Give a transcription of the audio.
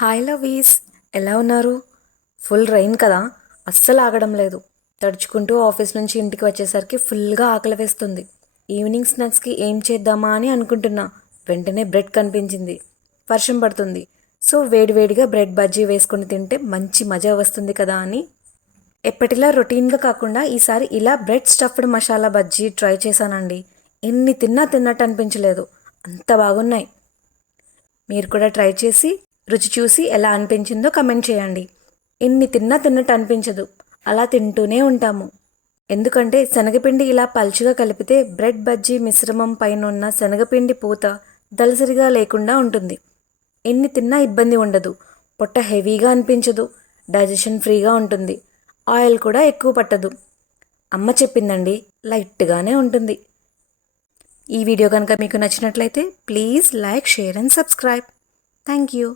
Hi లవీస్, ఎలా ఉన్నారు? Full rain కదా, అస్సలు ఆగడం లేదు. తడుచుకుంటూ ఆఫీస్ నుంచి ఇంటికి వచ్చేసరికి ఫుల్గా ఆకలి వేస్తుంది. ఈవినింగ్ స్నాక్స్కి ఏం చేద్దామా అని అనుకుంటున్నా. వెంటనే బ్రెడ్ కనిపించింది. వర్షం పడుతుంది, సో వేడివేడిగా బ్రెడ్ బజ్జీ వేసుకొని తింటే మంచి మజా వస్తుంది కదా అని ఎప్పటిలా రొటీన్గా కాకుండా ఈసారి ఇలా bread stuffed masala bajji try చేశానండి. ఎన్ని తిన్నా తిన్నట్టు అనిపించలేదు, అంత బాగున్నాయి. మీరు కూడా ట్రై చేసి రుచి చూసి ఎలా అనిపించిందో కమెంట్ చేయండి. ఎన్ని తిన్నా తిన్నట్టు అనిపించదు, అలా తింటూనే ఉంటాము. ఎందుకంటే శనగపిండి ఇలా పల్చగా కలిపితే బ్రెడ్ బజ్జీ మిశ్రమం పైన ఉన్న శనగపిండి పూత దలసరిగా లేకుండా ఉంటుంది. ఎన్ని తిన్నా ఇబ్బంది ఉండదు, పొట్ట హెవీగా అనిపించదు, డైజెషన్ ఫ్రీగా ఉంటుంది, ఆయిల్ కూడా ఎక్కువ పట్టదు. అమ్మ చెప్పిందండి, లైట్గానే ఉంటుంది. ఈ వీడియో కనుక మీకు నచ్చినట్లయితే please like, share and subscribe. Thank you.